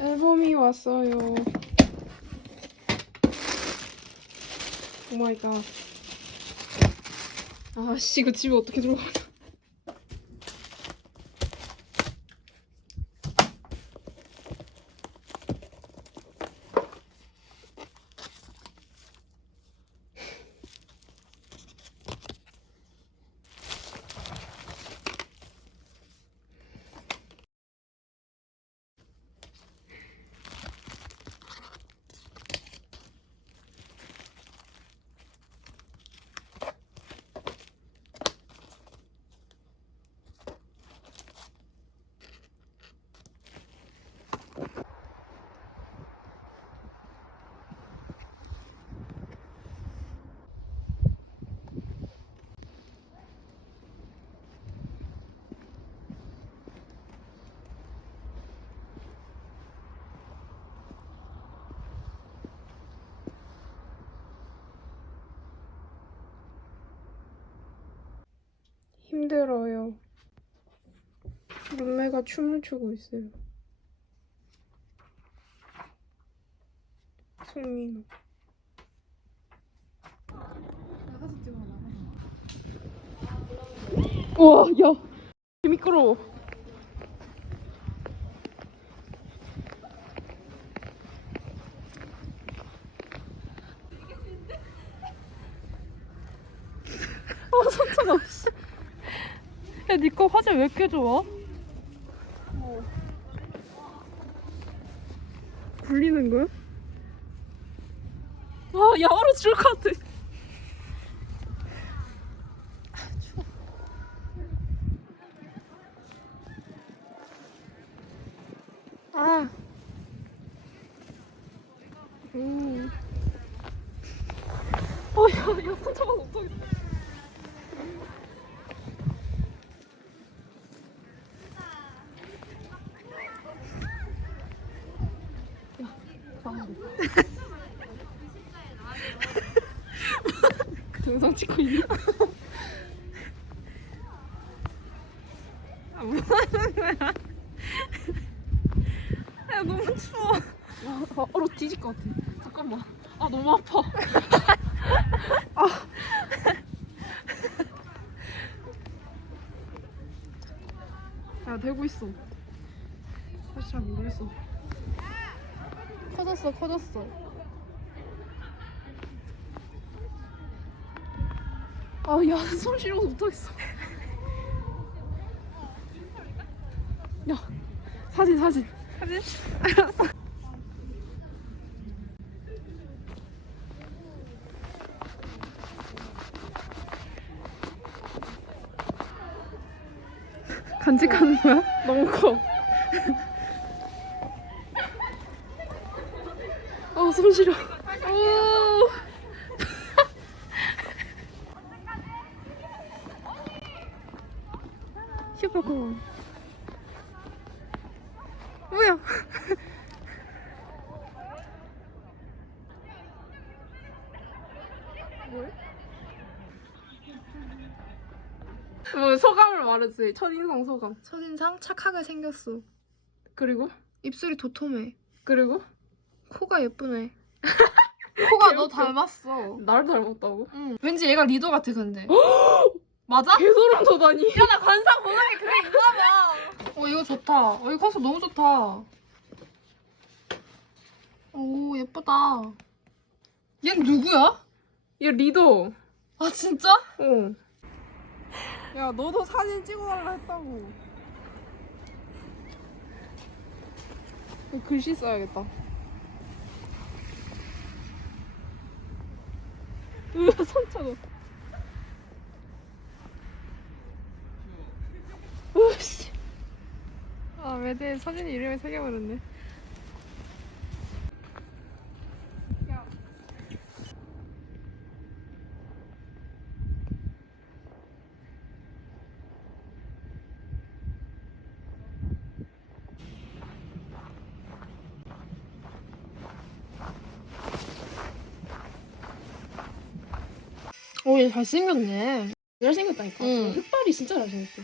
앨범이 왔어요. 오 마이 갓. 아씨, 이거 집에 어떻게 들어가? 힘들어요. 룸메가 춤을 추고 있어요. 송민호. 우와, 야. 개 미끄러워. 아, 손차가 없어. 야, 니거 화질 왜 이렇게 좋아? 굴리는 거야? 아, 야마로 죽을 것 같아. 아. 음. 어, 야, 야, 손차가 못하겠어. 동상 찍고 있냐? 아, 뭐 하는 거야? 야, 너무 추워. 아, 얼어 뒤질 것 같아. 잠깐만. 아, 너무 아파. 아. 야, 되고 있어. 사실 잘 모르겠어. 커졌어, 커졌어. 아, 야, 손 시려서 못하겠어. 야, 사진, 사진. 사진? 알았어. 간직하는 거야? 너무 커. 아, 손 시려. 오. 슈퍼콘. 뭐야? 뭘? 뭐 소감을 말해주세요. 첫인상 소감. 첫인상 착하게 생겼어. 그리고 입술이 도톰해. 그리고 코가 예쁘네. 코가 너. 닮았어. 날 닮았다고? 응. 왠지 얘가 리더 같아 근데. 맞아? 개소름 돋아니. 야 나 관상 보는 게 그게 이거야. 어 이거 좋다. 어 이거 커서 너무 좋다. 오 예쁘다. 얜 누구야? 얘 리더. 아 진짜? 어. 야 너도 사진 찍어달라 했다고. 이거 글씨 써야겠다. 으 손차고. 아 매대 사진 이름에 새겨버렸네. 오 얘 잘생겼네. 잘생겼다니까. 응. 흑발이 진짜 잘생겼어.